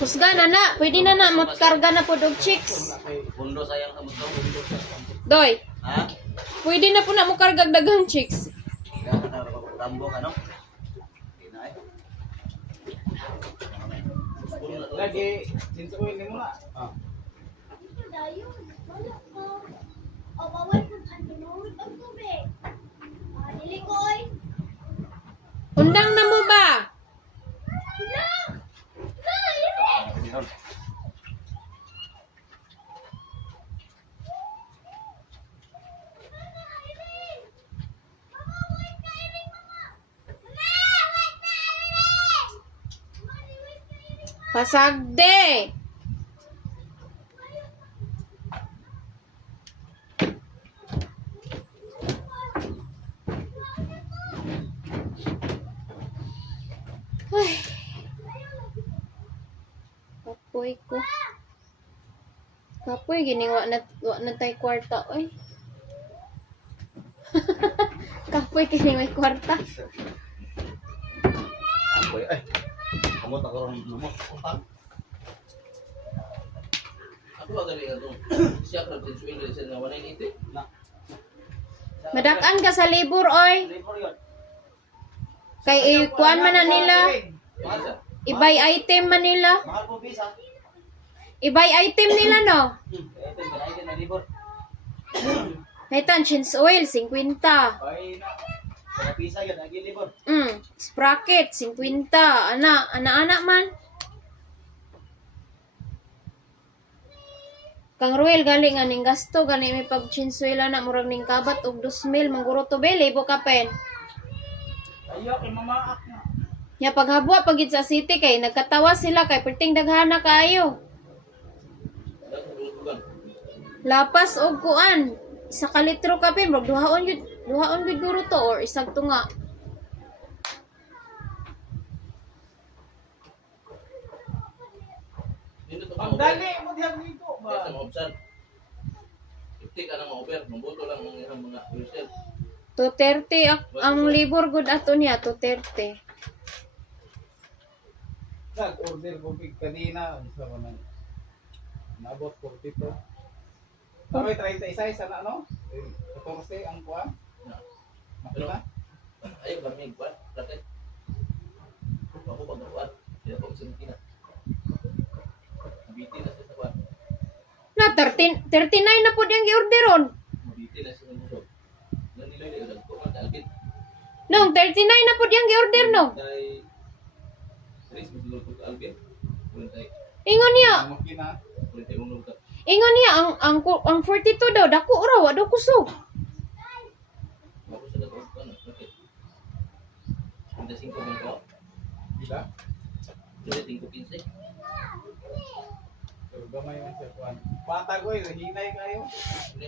Husga na na. Pwede na na. Matkarga na po dog chicks. Pundo sayang ka mo to. Doy. Ha? Pwede na po na mo kargag dagang chicks. Tambo ka no? Lagi, sinsuin ni mo na. Ah. Undang na mo ba? Pasagde. Ay. Kapoy ko. Kapoy gining wa na tay kwarta oy. Kapoy kining may kwarta. Boy, ay. Kamu tak orang lumot. Ako ba gali ano? Siya ka tinsuin dili sa nga 180. Na. Madakan ka sa libur oy. Kay kuan man na nila. Ibay item man nila. Mahal po visa. Ibay item nila no. Ito na libor. Naitan chins oil 50. Ay na. Sa visa yun agi libor. Sprocket 50. Ana man. Kang Ruel gali nga ning gasto gani may pag chins oil na murag ning kabat og 2,000 mangguro to beli bo ka pen. Ayo, kay mamaak na. Nya paghabwa pagid sa city kay nagkatawa sila kay perting daghana kaayo. Lapas og kuan. Isa ka litro ka pen, murag duhaon gud guro to or isag tunga. Ang dali mo diha dito ba? Sa mga opsan. Ipti ka na ma-over. Mabuto lang ang ilang mga user. 230 ang libur gud ato niya 230. Nag-order ko big kanina. Isa ko nang nabot 42. Taroy 36 sana no? 14 ang kuan. Makita? Ayaw kami kuat. Dati. Ako pag kuat. Hindi ako sintina. Mabiti na siya sa kuat. Na 39 na pud yang gi-orderon. Mabiti na siya sa busog. Naniloy na yung kuat. Albit. Nung 39 na pud yang gi-order no. Kay Chris, masulog ko ka Albit. Kulintay. Ingon niya, Ang makina. Kulintay unong ka. ingon niya ang 42 daw dako raw wa daw kusog. Ako sa dato ko na. Bakit? Hindi 5 bang ko. Bila? Hindi 5-15. So, gamay man siya kuan. Patag ko, hinay kayo. Hindi.